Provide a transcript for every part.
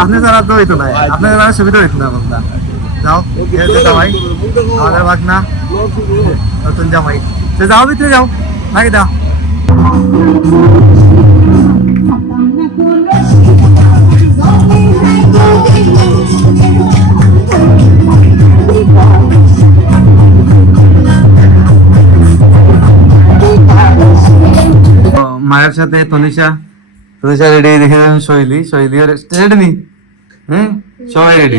আপনি ছাড়া তো হইতো না, আপনার ছাড়া সুবিধা হইতো না বলতা। যাও জামাই, আমাদের বাগনা নতুন জামাই, যাও ভিতরে যাও, নাকি দাও। মায়ের সাথে তনিষা রেডি, দেখে শৈলী রেডি নি, হ্যাঁ সবাই রেডি।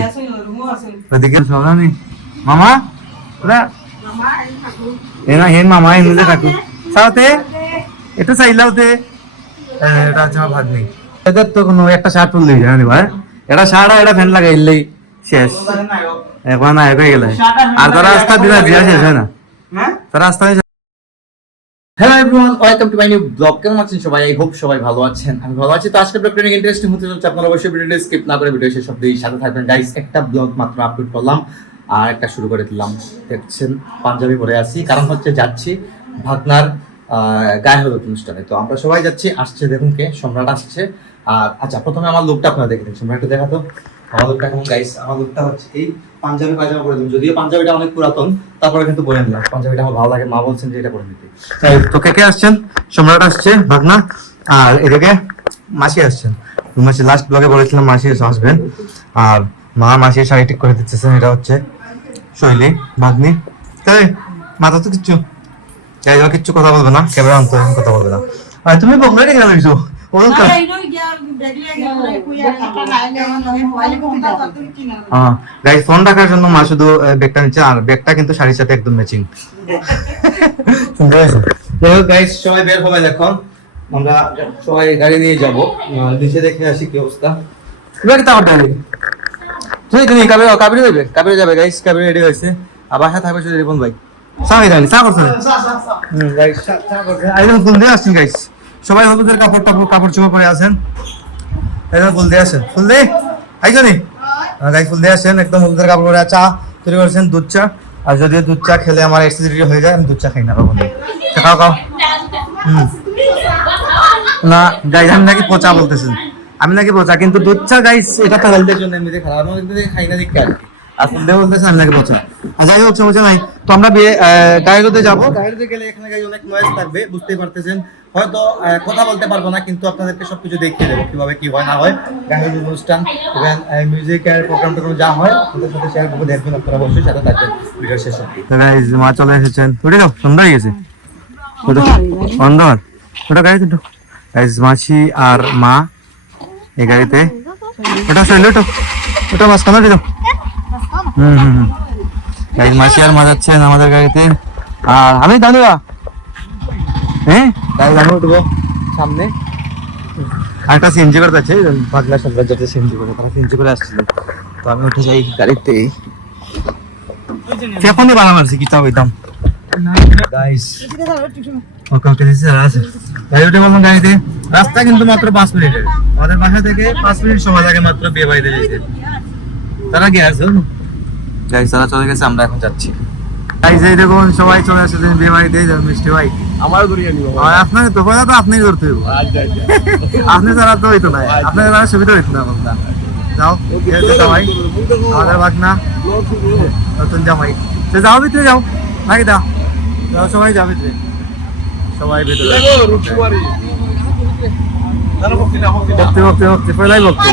ওদিকে সবাই নি মামা ওরা এনা হেন মামা এমনিতে থাকু সাথে এটা চাইলাওতে এটা হচ্ছে আমার ভাগ্নি। এদের তো কোনো একটা শার্ট তুললেই জানি ভাই, এটা শার্ট আর এটা ফ্যান লাগাইলেই শেষ, এখন নায়ক হয়ে গেলে। আর তারা রাস্তা দিলে শেষ হয় না, তারা রাস্তা। Hello everyone, welcome to my new blog. কেমন আছেন সবাই? আই হোপ সবাই ভালো আছেন, আমি ভালো আছি। তো আজকে ব্লগটা অনেক ইন্টারেস্টিং হতে চলছে, আপনারা অবশ্যই ভিডিওটা স্কিপ না করে ভিডিও শেষ অবধি সাথে থাকবেন। গাইস, একটা ব্লগ মাত্র আপলোড করলাম আর একটা শুরু করে দিলাম। দেখছেন পাঞ্জাবি পরে আছি, কারণ হচ্ছে যাচ্ছি ভাগনার গায়ে হলুদ অনুষ্ঠানে। তো আমরা সবাই যাচ্ছি, আসছে দেখুন কে, সম্রাট আসছে। আর আচ্ছা, প্রথমে আমার লুকটা আপনারা দেখে দিন, সম্রাটকে দেখাতো আমার লুকটা কেমন। গাইস, আমার লুকটা হচ্ছে এই পাঞ্জাবি পায়জামা পরে দিন, যদিও পাঞ্জাবিটা অনেক পুরাতন, তারপরে কিন্তু পরে নিলাম। পাঞ্জাবিটা আমার ভালো লাগে, মা বলছেন যে এটা পরে নিতে। তো কে কে আসছেন? সম্রাট আসছে, ভাগনা, আর এদিকে মাসি আসছেন। মাসি লাস্ট ব্লগে বলেছিলাম মাসি আসবেন, আর মা মাসি শাড়ি ঠিক করে দিতেছেন। এটা হচ্ছে শৈলী ভাগ্নি। তাই মাথা তো কিচ্ছু যাই হোক, কিচ্ছু কথা বলবে না, ক্যামেরা অন্ত কথা বলবে না। আর তুমি বকলে রেখে গেলে কিছু ফোন রাখার জন্য মা শুধু ব্যাগটা নিচ্ছে, আর ব্যাগটা কিন্তু শাড়ির সাথে একদম ম্যাচিং। সবাই বের হবে, দেখো আমরা সবাই গাড়ি নিয়ে যাব, নিচে দেখে আসি কি অবস্থা। কাবিরে যাবে গাইস, কাবিরে রেডি হয়েছে, আর বাসা থাকবে শুধু রিপন ভাই। সবাই হলুদের কাপড় চোপড় পরে আছেন, ফুল দিয়ে আসেন, ফুল দিয়ে আইসনি গাইস, ফুল দিয়ে আসেন একদম হলুদের কাপড় পরে। চা তৈরি করেছেন, দুধ চা। আর যদিও দুধ চা খেলে আমার অ্যাসিডিটি হয়ে যায়, আমি দুধ চা খাই না কখনো। খাও খাও। না গাইস, আমি নাকি পচা বলতেছেন, আমি নাকি পচা, কিন্তু দুধ চা গাইস এটা তো হেলথের জন্য এমনিতে খারাপ, আমি এমনিতে খাই না দেখি আর কি। আর ফুল দিয়ে বলতেছেন আমি নাকি পচা। যাই হোক, সমস্যা নাই। তো আমরা গাড়িতে যাবো, গাড়িতে গেলে এখানে গাড়ি অনেক নয়েজ থাকবে, বুঝতেই পারতেছেন। হয়তো কথা বলতে পারবো না, কিন্তু আপনাদেরকে সবকিছু দেখিয়ে দেবো কিভাবে কি হয় না হয় গাড়ির অনুষ্ঠান, এবং মিউজিকের প্রোগ্রামটা যা হয় ওদের সাথে শেয়ার করবো, দেখবেন আপনারা অবশ্যই সাথে থাকবেন ভিডিও শেষ অবধি। মা চলে এসেছেন, উঠে যাও, সন্ধ্যা হয়ে গেছে, অন্ধকার। ওটা গাড়িতে মাসি আর মা এই গাড়িতে, ওটা চলে ওটা মাঝখানে উঠে যাও। মাসি আর মা যাচ্ছেন আমাদের গাড়িতে, আর আমি দাঁড়িয়ে গাড়ি আমি উঠবো সামনে। আর একটা সিএনজি করে যাচ্ছে, পাগলা সন্ধ্যা যাচ্ছে সিএনজি করে, তারা সিএনজি করে আসছিল। তো আমি উঠে যাই গাড়িতে, এখনই বানা মারছি কি তাও দাম গাইস। ওকে ওকে দিছি আর আছে গাড়ি উঠে বললাম গাড়িতে। রাস্তা কিন্তু মাত্র 5 মিনিটের, আমাদের বাসা থেকে 5 মিনিট সময় লাগে মাত্র বিয়ে বাড়িতে যেতে। তারা গেছে গাইস, তারা চলে গেছে, আমরা এখন যাচ্ছি। গাইস এই দেখুন সবাই চলে আসছে বিয়ে বাড়িতে। মিষ্টি ভাই আমারও ধরিয়ে নিব, আপনাকে তো কথা তো আপনি করতে হবে, আপনি ছাড়া তো হইতো না, আপনার দ্বারা সুবিধা হইতো না বলতা। যাও জামাই, আমাদের বাগনা নতুন জামাই, যাও ভিতরে যাও, নাকি দাও যাও, সবাই যাও ভিতরে, সবাই ভিতরে ভক্তি ভক্তি ভক্তি পয়লাই ভক্তি।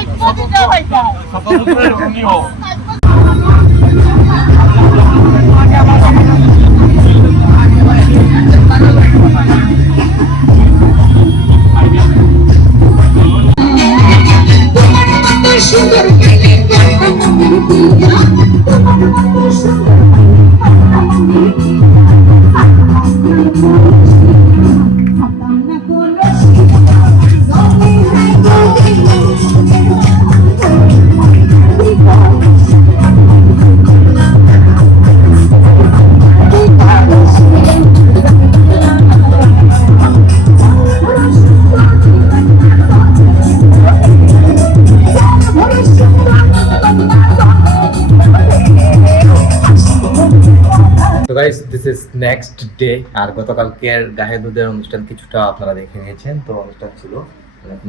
This is next day. আর গতকালকের গায়ে দুধের অনুষ্ঠান কিছুটা আপনারা দেখে নিয়েছেন। তো অনুষ্ঠান ছিল,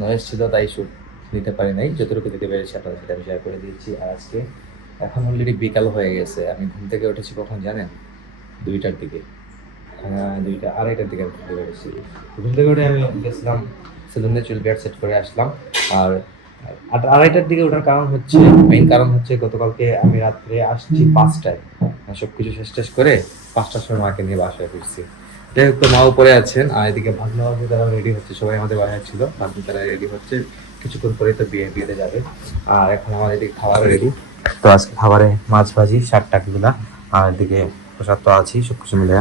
নয়েজ ছিল, তাই শুট নিতে পারি নাই, যতটুকু দিতে পেরেছি আপনাদের সাথে আমি শেয়ার করে দিয়েছি। আর আজকে এখন অলরেডি বিকাল হয়ে গেছে, আমি ঘুম থেকে উঠেছি কখন জানেন? 2টার দিকে, 2টা আড়াইটার দিকে আমি ঘুম থেকে উঠেছি। ঘুম থেকে উঠে আমি গেছিলাম সেলুনে, চুল বিয়ার সেট করে আসলাম। আর আড়াইটার দিকে ওঠার কারণ হচ্ছে, মেইন কারণ হচ্ছে গতকালকে আমি রাত্রে আসছি 5টায়, সব কিছু শেষ করে 5টার সময় মাকে নিয়ে বাসায় ফিরছি। যাই হোক, তো মা উপরে আছেন, আর এদিকে ভাগ্না ভাগ্নি তারা রেডি হচ্ছে, সবাই আমাদের বাসায় ছিল, ভাগ্নি তারা রেডি হচ্ছে, কিছুক্ষণ পরে তো বিয়েতে যাবে। আর এখন আমাদের এদিকে খাবার রেডি। তো আজকে খাবারে মাছ ভাজি, শাক টাকগুলা, আর এদিকে প্রসাদ তো আছেই, সব কিছু মিলে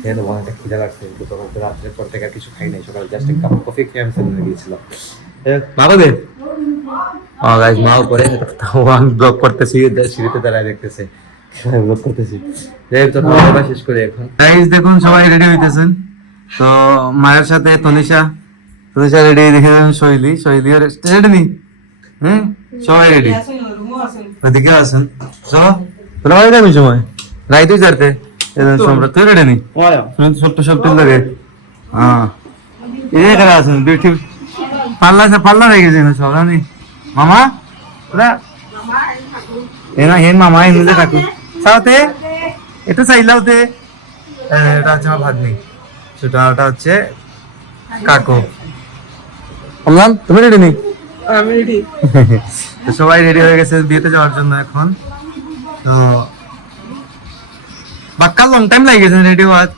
খেয়ে দেবো। অনেকটা খিদে লাগছে, তো রাত্রের পর থেকে আর কিছু খাই নাই, সকালে জাস্ট এক কাপ কফি খেয়ে আমি সেলুনে গিয়েছিলাম। বাবা দে গাইস, মা উপরে, আমি ব্লগ করতেছি, সিঁড়িতে দাঁড়ায় দেখতেছে ব্লগ করতেছি। তো খাওয়া শেষ করে এখন গাইস দেখুন সবাই রেডি হইতেছেন। তো মায়ের সাথে তনিষা রেডি, দেখে শৈলী রেডি নি? সবাই রেডি, ওদিকে আছেন। চলো তোরা বাড়ি যাবি সময় রাইতেই যাতে সম্রাট, তুই রেডি নি? ছোট্ট সব লাগে। হ্যাঁ এখানে আছেন বেঠি, পাল্লা হয়ে গেছে না সব জানি। মামা ওরা এনা হেন মামা এমনিতে থাকো সাথে একটু চাইলাওতে। এটা হচ্ছে আমার ভাগ্নি, সেটা হচ্ছে কাকু। বললাম তুমি রেডি নি? আমি রেডি। তো সবাই রেডি হয়ে গেছে বিয়েতে যাওয়ার জন্য এখন। তো পাক্কা লং টাইম লাগে গেছে রেডি হওয়ার,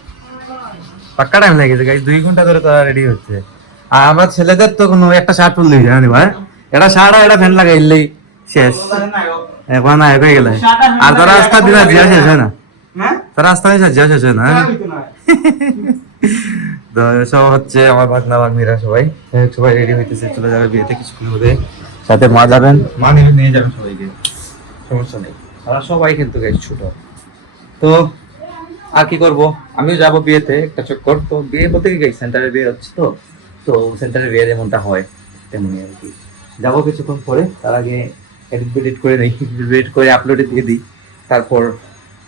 পাক্কা টাইম লাগে গেছে গাইস, 2 ঘন্টা ধরে তারা রেডি হচ্ছে। আর আমরা ছেলেদের তো কোনো একটা শার্ট পরলেই জানি ভাই, এটা শার্ট আর এটা প্যান্ট লাগাইলেই শেষ, এখন নায়ক হয়ে গেলে। আর তারা রাস্তা দিলা জিয়া শেষ হয় না, তারা রাস্তা জিয়া শেষ হয় না। তো সব হচ্ছে আমার ভাগনা ভাগ্নিরা সবাই রেডি হইতেছে, চলে যাবে বিয়েতে কিছুক্ষণ মধ্যে। সাথে মা যাবেন, মা নিয়ে যাবেন সবাইকে, সমস্যা নেই। আমরা সবাই কিন্তু গাইস ছোট, তো আর কি করব, আমিও যাব বিয়েতে একটা চক্কর। তো বিয়ে বলতে কি গাইস, সেন্টারে বিয়ে হচ্ছে, তো সেন্টারে বিয়ে যেমনটা হয় তেমনই আর কি। যাবো কিছুক্ষণ পরে, তার আগে এডিট করে নেই, এডিট করে আপলোডে দিয়ে দিই, তারপর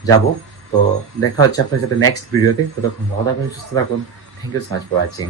যাব। তো দেখা হচ্ছে আপনার সাথে নেক্সট ভিডিওতে। ততক্ষণ ভালো থাকুন, সুস্থ থাকুন। Thank you so much for watching.